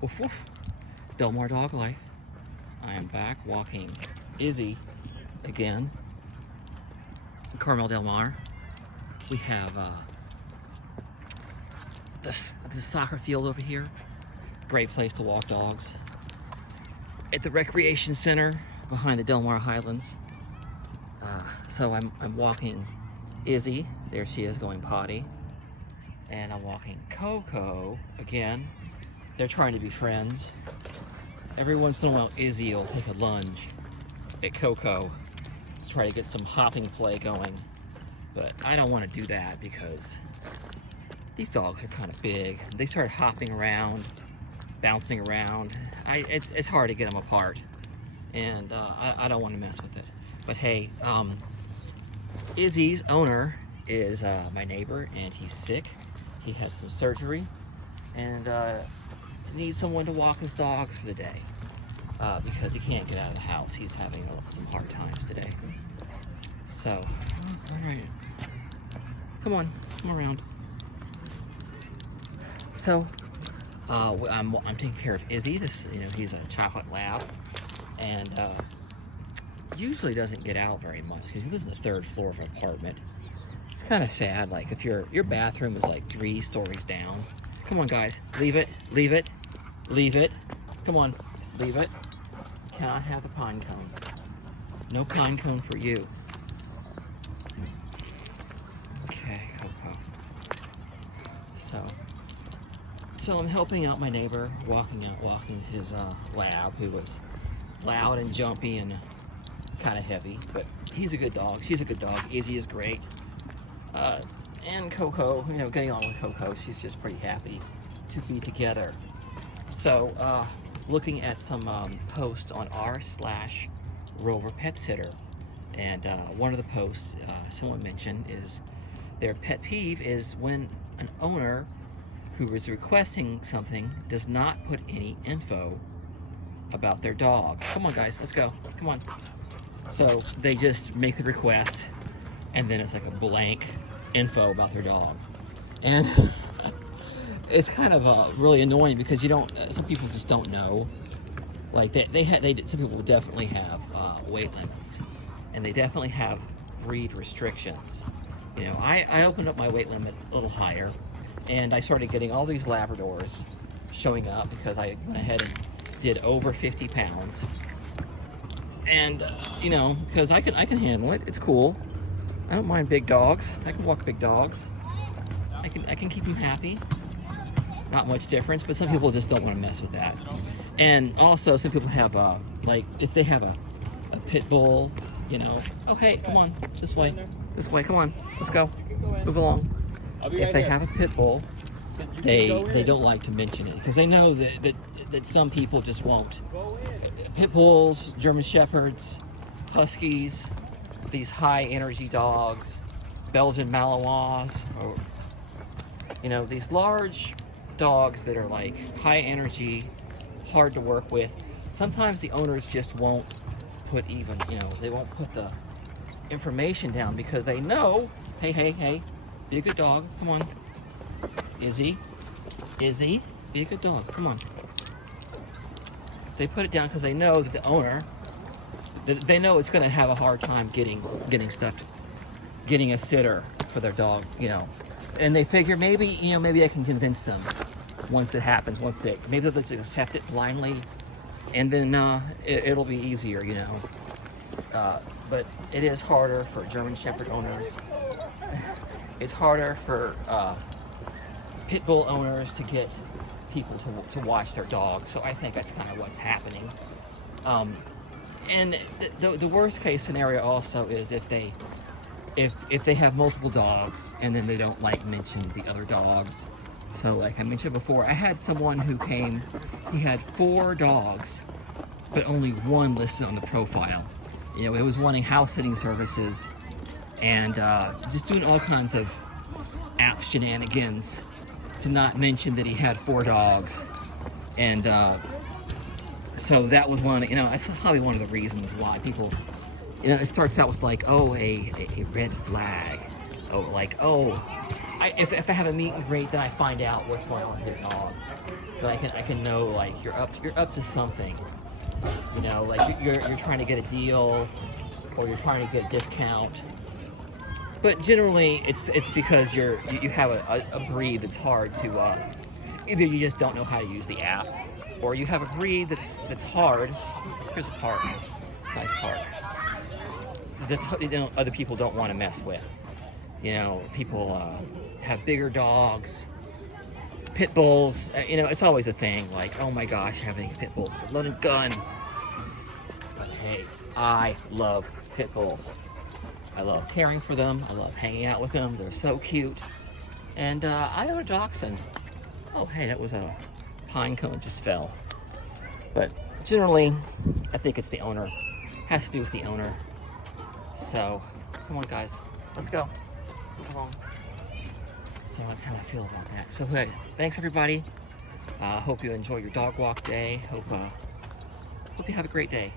Woof woof. DelMar Dog Life. I am back walking Izzy again. Carmel DelMar. We have the soccer field over here. Great place to walk dogs. At the recreation center behind the DelMar Highlands. So I'm walking Izzy. There she is going potty. And I'm walking Coco again. They're trying to be friends. Every once in a while, Izzy will take a lunge at Coco to try to get some hopping play going. But I don't want to do that because these dogs are kind of big. They start hopping around, bouncing around. It's hard to get them apart. And I don't want to mess with it. But hey, Izzy's owner is my neighbor, and he's sick. He had some surgery and needs someone to walk his dogs for the day because he can't get out of the house. He's having some hard times today. So, all right, come around. So, I'm taking care of Izzy. He's a chocolate lab, and usually doesn't get out very much because he lives on the 3rd floor of an apartment. It's kind of sad. Like if your bathroom is like 3 stories down. Come on, guys, leave it. Come on, leave it. Cannot have the pine cone. No pine cone for you. Okay, Coco. So I'm helping out my neighbor, walking his lab, who was loud and jumpy and kind of heavy, but he's a good dog. She's a good dog. Izzy is great. And Coco, getting on with Coco, she's just pretty happy to be together. So, looking at some posts on r/Rover Pet Sitter, and one of the posts someone mentioned is their pet peeve is when an owner who is requesting something does not put any info about their dog. Come on, guys, let's go. Come on. So they just make the request, and then it's like a blank info about their dog, and it's kind of really annoying because some people just don't know. Like some people definitely have weight limits, and they definitely have breed restrictions. I opened up my weight limit a little higher, and I started getting all these Labradors showing up because I went ahead and did over 50 pounds. And because I can handle it. It's cool. I don't mind big dogs. I can walk big dogs. I can keep them happy. Not much difference, but some people just don't want to mess with that. And also, some people have like if they have a pit bull, oh hey, come on, this way, come on, let's go, move along. If they have a pit bull, they don't like to mention it because they know that some people just won't. Pit bulls, German Shepherds, Huskies, these high energy dogs, Belgian Malinois, or these large dogs that are like high energy, hard to work with. Sometimes the owners just won't put they won't put the information down because they know, hey, be a good dog, come on. Izzy, be a good dog, come on. They put it down because they know that the owner, they know it's going to have a hard time getting a sitter for their dog, and they figure maybe I can convince them once it happens, maybe they'll just accept it blindly, and then it'll be easier, but it is harder for German Shepherd owners. It's harder for pit bull owners to get people to watch their dogs. So I think that's kind of what's happening. And the worst case scenario also is if they have multiple dogs and then they don't mention the other dogs. So like I mentioned before, I had someone who came, he had 4 dogs, but only 1 listed on the profile. It was wanting house sitting services and just doing all kinds of app shenanigans to not mention that he had 4 dogs. And so that was that's probably one of the reasons why people, it starts out with like, oh, a red flag. Oh, like, oh, if I have a meet and greet, then I find out what's going on with your dog. But I can know, like, you're up to something. You know, like you're trying to get a deal, or you're trying to get a discount. But generally, it's because you have a breed that's hard to either you just don't know how to use the app, or you have a breed that's hard. Here's a park. It's a nice park. That's, you know, other people don't want to mess with. You know, people have bigger dogs, pit bulls. You know, it's always a thing. Like, oh my gosh, having pit bulls, a loaded gun. But hey, I love pit bulls. I love caring for them. I love hanging out with them. They're so cute. And I own a dachshund. Oh, hey, that was a pine cone just fell. But generally, I think it's the owner. Has to do with the owner. So, come on, guys. Let's go. Come on. So that's how I feel about that. So, hey, thanks, everybody. Hope you enjoy your dog walk day. Hope you have a great day.